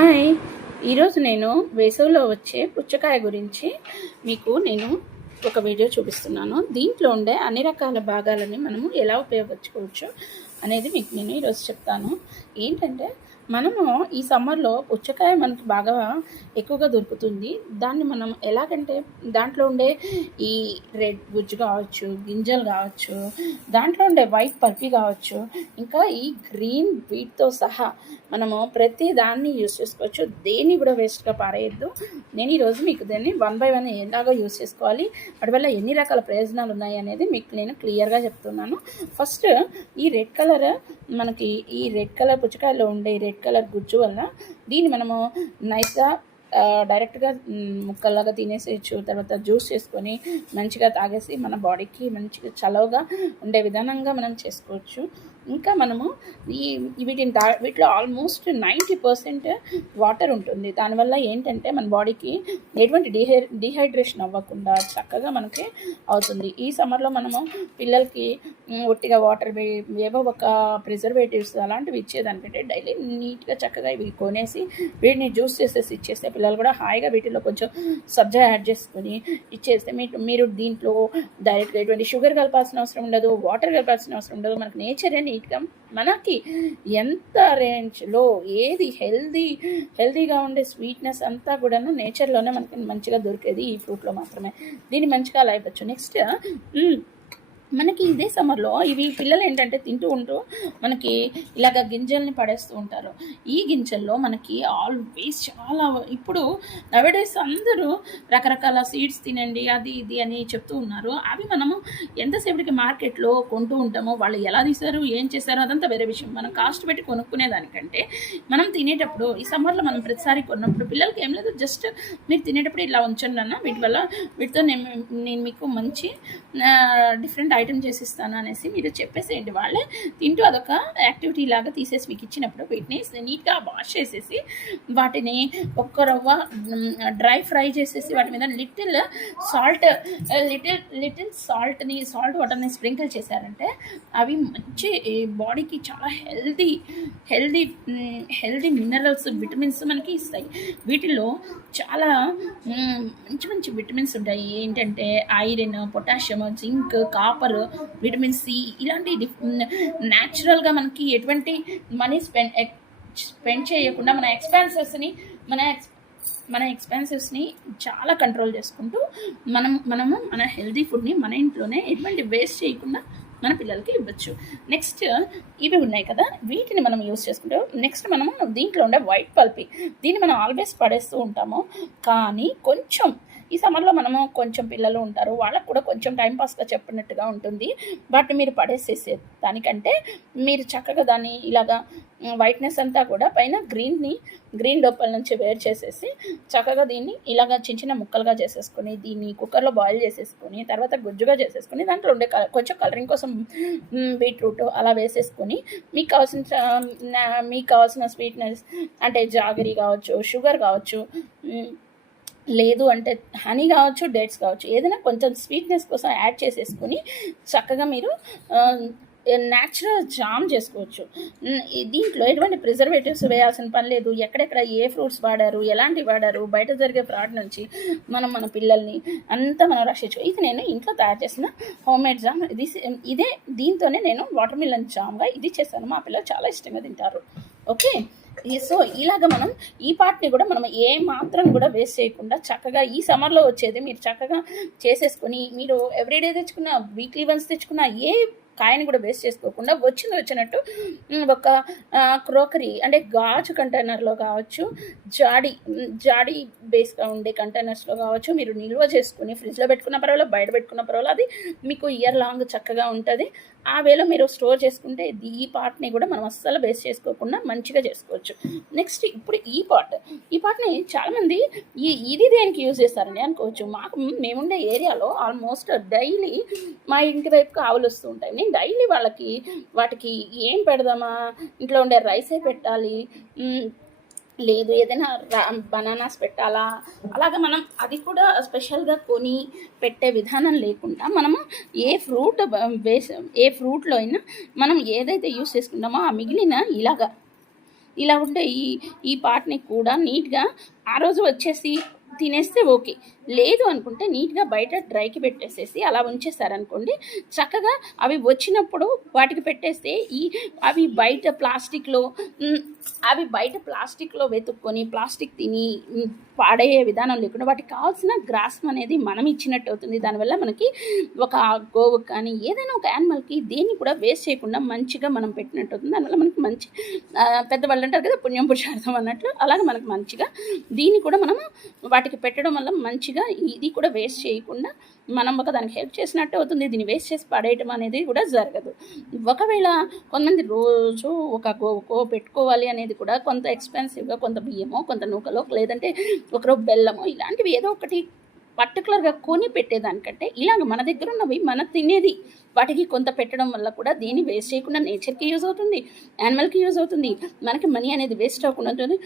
Hi! ఈరోజు నేను వేసవిలో వచ్చే పుచ్చకాయ గురించి నేను ఒక వీడియో చూపిస్తున్నాను. దీంట్లో ఉండే అన్ని రకాల భాగాలని మనము ఎలా ఉపయోగించుకోవచ్చు అనేది నేను ఈరోజు చెప్తాను. ఏంటంటే మనము ఈ సమ్మర్‌లో పుచ్చకాయ మనకి బాగా ఎక్కువగా దొరుకుతుంది. దాన్ని మనం ఎలాగంటే దాంట్లో ఉండే ఈ రెడ్ గుజ్జు కావచ్చు, గింజలు కావచ్చు, దాంట్లో ఉండే వైట్ పల్పి కావచ్చు, ఇంకా ఈ గ్రీన్ వీట్‌తో సహా మనము ప్రతి దాన్ని యూజ్ చేసుకోవచ్చు. దేన్ని కూడా వేస్ట్‌గా పారేయొద్దు. నేను ఈరోజు మీకు దాన్ని 1 బై 1 ఎలాగో యూజ్ చేసుకోవాలి, వాటి వల్ల ఎన్ని రకాల ప్రయోజనాలు ఉన్నాయి అనేది నేను క్లియర్‌గా చెప్తున్నాను. ఫస్ట్ ఈ రెడ్ కలర్ ఈ రెడ్ కలర్ పుచ్చకాయలో ఉండే రెడ్ కలర్ గుజ్జు వల్ల దీన్ని మనము నైస్‌గా డైరెక్ట్‌గా ముక్కల్లాగా తినేసేయచ్చు. తర్వాత జ్యూస్ చేసుకొని మంచిగా తాగేసి మన బాడీకి మంచిగా చలవగా ఉండే విధానంగా మనం చేసుకోవచ్చు. ఇంకా మనము వీటిలో ఆల్మోస్ట్ 90% వాటర్ ఉంటుంది. దానివల్ల ఏంటంటే మన బాడీకి ఎటువంటి డిహైడ్రేషన్ అవ్వకుండా చక్కగా మనకి అవుతుంది. ఈ సమ్మర్లో మనము పిల్లలకి ఒట్టిగా వాటర్ ఏవో ఒక ప్రిజర్వేటివ్స్ అలాంటివి ఇచ్చేదానికంటే డైలీ నీట్గా చక్కగా ఇవి కొనేసి వీటిని జ్యూస్ చేసేసి ఇచ్చేస్తే పిల్లలు కూడా హాయిగా వీటిలో కొంచెం సబ్జా యాడ్ చేసుకొని ఇచ్చేస్తే మీరు దీంట్లో డైరెక్ట్గా ఎటువంటి షుగర్ కలపాల్సిన అవసరం ఉండదు, వాటర్ కలపాల్సిన అవసరం ఉండదు. మనకు నేచరే నీట్గా మనకి ఎంత రేంజ్లో ఏది హెల్తీగా ఉండే స్వీట్నెస్ అంతా కూడాను నేచర్లోనే మనకి మంచిగా దొరికేది ఈ ఫ్రూట్లో మాత్రమే. దీన్ని మంచిగా అలా ఇవ్వచ్చు. నెక్స్ట్ మనకి ఇదే సమ్మర్లో ఇవి పిల్లలు ఏంటంటే తింటూ ఉంటూ మనకి ఇలాగ గింజల్ని పడేస్తూ ఉంటారు. ఈ గింజల్లో మనకి ఆల్వేస్ చాలా ఇప్పుడు నవేడేస్ అందరూ రకరకాల సీడ్స్ తినండి అది ఇది అని చెప్తూ ఉన్నారు. అవి మనము ఎంతసేపటికి మార్కెట్లో కొంటూ ఉంటామో వాళ్ళు ఎలా తీశారు ఏం చేశారో అదంతా వేరే విషయం. మనం కాస్ట్ పెట్టి కొనుక్కునేదానికంటే మనం తినేటప్పుడు ఈ సమ్మర్లో మనం ప్రతిసారి కొన్నప్పుడు పిల్లలకి ఏం లేదు, జస్ట్ మీరు తినేటప్పుడు ఇలా ఉంచండి అన్న, వీటితో నేను మీకు మంచి డిఫరెంట్ ఐటమ్ చేసిస్తాను అనేసి మీరు చెప్పేసేయండి. వాళ్ళే తింటూ అదొక యాక్టివిటీ లాగా తీసేసి మీకు ఇచ్చినప్పుడు వీటిని నీట్గా వాష్ చేసేసి వాటిని ఒక్క రవ్వ డ్రై ఫ్రై చేసేసి వాటి మీద లిటిల్ సాల్ట్ వాటర్ని స్ప్రింకిల్ చేశారంటే అవి మంచి బాడీకి చాలా హెల్దీ మినరల్స్ విటమిన్స్ మనకి ఇస్తాయి. వీటిలో చాలా మంచి విటమిన్స్ ఉంటాయి. ఏంటంటే iron, potassium, zinc, copper, vitamin C ఇలాంటి న్యాచురల్గా మనకి ఎటువంటి మనీ స్పెండ్ చేయకుండా మన ఎక్స్పెన్సెస్ని చాలా కంట్రోల్ చేసుకుంటూ మనము మన హెల్తీ ఫుడ్ని మన ఇంట్లోనే ఎటువంటి వేస్ట్ చేయకుండా మన పిల్లలకి ఇవ్వచ్చు. నెక్స్ట్ ఇవి ఉన్నాయి కదా, వీటిని మనం యూజ్ చేసుకుంటాం. నెక్స్ట్ మనము దీంట్లో ఉండే వైట్ పల్పి, దీన్ని మనం ఆల్వేస్ పడేస్తూ ఉంటాము. కానీ కొంచెం ఈ సమ్మర్లో మనము కొంచెం పిల్లలు ఉంటారు, వాళ్ళకు కూడా కొంచెం టైంపాస్గా చెప్పినట్టుగా ఉంటుంది. వాటిని మీరు పడేసేసే దానికంటే మీరు చక్కగా దాన్ని ఇలాగా వైట్నెస్ అంతా కూడా పైన గ్రీన్ లోపల నుంచి వేరు చేసేసి చక్కగా దీన్ని ఇలాగా చిన్న ముక్కలుగా చేసేసుకొని దీన్ని కుక్కర్లో బాయిల్ చేసేసుకొని తర్వాత గుజ్జుగా చేసేసుకొని దాంట్లో ఉండే కొంచెం కలరింగ్ కోసం బీట్రూట్ అలా వేసేసుకొని మీకు కావాల్సిన స్వీట్నెస్ అంటే జాగరీ కావచ్చు, షుగర్ కావచ్చు, లేదు అంటే హనీ కావచ్చు, డేట్స్ కావచ్చు, ఏదైనా కొంచెం స్వీట్నెస్ కోసం యాడ్ చేసేసుకొని చక్కగా మీరు న్యాచురల్ జామ్ చేసుకోవచ్చు. దీంట్లో ఎటువంటి ప్రిజర్వేటివ్స్ వేయాల్సిన పని లేదు. ఎక్కడెక్కడ ఏ ఫ్రూట్స్ వాడారు, ఎలాంటివి వాడారు, బయట జరిగే ఫ్రాడ్ నుంచి మన పిల్లల్ని అంతా మనం రక్షించు. ఇది నేను ఇంట్లో తయారు చేసిన హోమ్మేడ్ జామ్. దీంతోనే నేను వాటర్ మిలన్ జామ్గా ఇది చేశాను. మా పిల్లలు చాలా ఇష్టంగా తింటారు. ఓకే, సో ఇలాగ మనం ఈ పార్ట్ని కూడా మనం ఏ మాత్రం కూడా వేస్ట్ చేయకుండా చక్కగా ఈ సమ్మర్లో వచ్చేది మీరు చక్కగా చేసేసుకొని మీరు ఎవ్రీడే తెచ్చుకున్న, వీక్లీ వన్స్ తెచ్చుకున్న ఏ కాయని కూడా వేస్ట్ చేసుకోకుండా వచ్చినట్టు ఒక క్రోకరీ అంటే గాజు కంటైనర్లో కావచ్చు, జాడీ బేస్గా ఉండే కంటైనర్స్లో కావచ్చు మీరు నిల్వ చేసుకుని ఫ్రిడ్జ్లో పెట్టుకున్న పర్వాలేదు, బయట పెట్టుకున్న పర్వాలేదు, అది మీకు ఇయర్ లాంగ్ చక్కగా ఉంటుంది. ఆ వేలో మీరు స్టోర్ చేసుకుంటే ఈ పార్ట్ని కూడా మనం అస్సలు వేస్ట్ చేసుకోకుండా మంచిగా చేసుకోవచ్చు. నెక్స్ట్ ఇప్పుడు ఈ పార్ట్ని చాలామంది ఇది దేనికి యూజ్ చేస్తారని అనుకోవచ్చు. మేముండే ఏరియాలో ఆల్మోస్ట్ డైలీ మా ఇంటి వైపుకి ఆవులు వస్తూ ఉంటాయి. నేను డైలీ వాటికి ఏం పెడదామా, ఇంట్లో ఉండే రైసే పెట్టాలి, లేదు ఏదైనా బనానాస్ పెట్టాలా, అలాగా మనం అది కూడా స్పెషల్గా కొని పెట్టే విధానం లేకుండా మనము ఏ ఫ్రూట్లో అయినా మనం ఏదైతే యూస్ చేసుకుంటామో ఆ మిగిలిన ఇలా ఉండే ఈ పార్ట్ని కూడా నీట్గా ఆ రోజు వచ్చేసి తినేస్తే ఓకే. లేదు అనుకుంటే నీట్గా బయట డ్రైకి పెట్టేసేసి అలా ఉంచేసారనుకోండి, చక్కగా అవి వచ్చినప్పుడు వాటికి పెట్టేస్తే అవి బయట ప్లాస్టిక్లో వెతుక్కొని ప్లాస్టిక్ తిని పాడయ్యే విధానం లేకుండా వాటికి కావాల్సిన గ్రాసం అనేది మనం ఇచ్చినట్టు అవుతుంది. దానివల్ల మనకి ఒక గోవు కానీ ఏదైనా ఒక యానిమల్కి దేన్ని కూడా వేస్ట్ చేయకుండా మంచిగా మనం పెట్టినట్టు అవుతుంది. దానివల్ల మనకి మంచి పెద్దవాళ్ళు అంటారు కదా, పుణ్యం పురుషార్థం అన్నట్లు, అలాగే మనకు మంచిగా దీన్ని కూడా మనము వాటికి పెట్టడం వల్ల మంచిగా ఇది కూడా వేస్ట్ చేయకుండా మనం ఒక దానికి హెల్ప్ చేసినట్టు అవుతుంది. దీన్ని వేస్ట్ చేసి పడేయటం అనేది కూడా జరగదు. ఒకవేళ కొంతమంది రోజు ఒక గోవుకో పెట్టుకోవాలి అనేది కూడా కొంత ఎక్స్పెన్సివ్గా, కొంత బియ్యమో కొంత నూకలో లేదంటే ఒకరో బెల్లమో ఇలాంటివి ఏదో ఒకటి పర్టికులర్గా కొని పెట్టేదానికంటే ఇలాగ మన దగ్గర ఉన్నవి మన తినేది వాటికి కొంత పెట్టడం వల్ల కూడా దీన్ని వేస్ట్ చేయకుండా నేచర్కి యూజ్ అవుతుంది, యానిమల్కి యూజ్ అవుతుంది, మనకి మనీ అనేది వేస్ట్ అవ్వకుండా ఉంటుంది.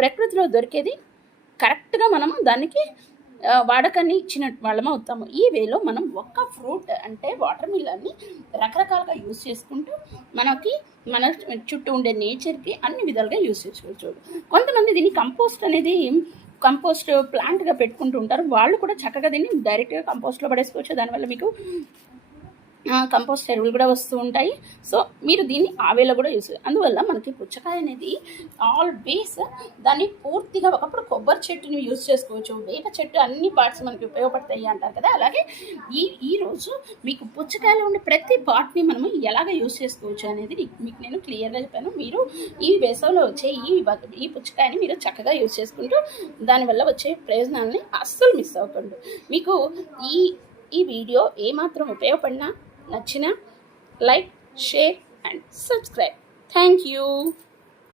ప్రకృతిలో దొరికేది కరెక్ట్గా మనం దానికి వాడకాన్ని ఇచ్చిన వాళ్ళం అవుతాము. ఈ వేలో మనం ఒక్క ఫ్రూట్ అంటే వాటర్ మిలన్ని రకరకాలుగా యూజ్ చేసుకుంటూ మన చుట్టూ ఉండే నేచర్కి అన్ని విధాలుగా యూజ్ చేసుకోవచ్చు. కొంతమంది దీన్ని కంపోస్ట్ ప్లాంట్గా పెట్టుకుంటూ ఉంటారు. వాళ్ళు కూడా చక్కగా దీన్ని డైరెక్ట్గా కంపోస్ట్లో పడేసుకోవచ్చు. దానివల్ల మీకు కంపోస్ట్ ఎరువులు కూడా వస్తూ ఉంటాయి. సో మీరు దీన్ని ఆవేలో కూడా యూస్ అందువల్ల మనకి పుచ్చకాయ అనేది ఆల్వేస్ దాన్ని పూర్తిగా ఒకప్పుడు కొబ్బరి చెట్టుని యూజ్ చేసుకోవచ్చు, వేప చెట్టు అన్ని పార్ట్స్ మనకి ఉపయోగపడతాయి అంటారు కదా, అలాగే ఈరోజు మీకు పుచ్చకాయలో ఉండే ప్రతి పార్ట్ని మనము ఎలాగ యూజ్ చేసుకోవచ్చు అనేది మీకు నేను క్లియర్గా చెప్పాను. మీరు ఈ వేసవిలో వచ్చే ఈ పుచ్చకాయని మీరు చక్కగా యూజ్ చేసుకుంటూ దానివల్ల వచ్చే ప్రయోజనాలని అస్సలు మిస్ అవ్వకండి. మీకు ఈ వీడియో ఏమాత్రం ఉపయోగపడినా నచ్చిన like, share and subscribe. Thank you.